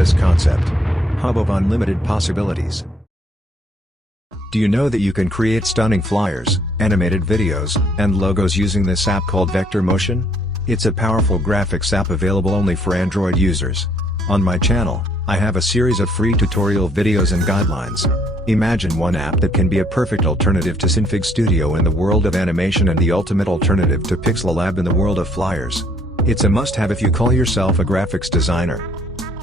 P-Titus concept. Hub of unlimited possibilities. Do you know that you can create stunning flyers, animated videos, and logos using this app called Vector Motion? It's a powerful graphics app available only for Android users. On my channel, I have a series of free tutorial videos and guidelines. Imagine one app that can be a perfect alternative to Synfig Studio in the world of animation and the ultimate alternative to Pixellab in the world of flyers. It's a must-have if you call yourself a graphics designer.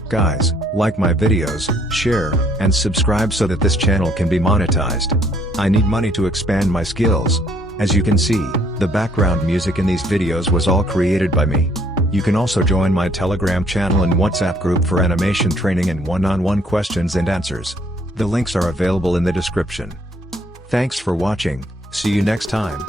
Guys, like my videos, share, and subscribe so that this channel can be monetized. I need money to expand my skills. As you can see, the background music in these videos was all created by me. You can also join my Telegram channel and WhatsApp group for animation training and one-on-one questions and answers. The links are available in the description. Thanks for watching, see you next time.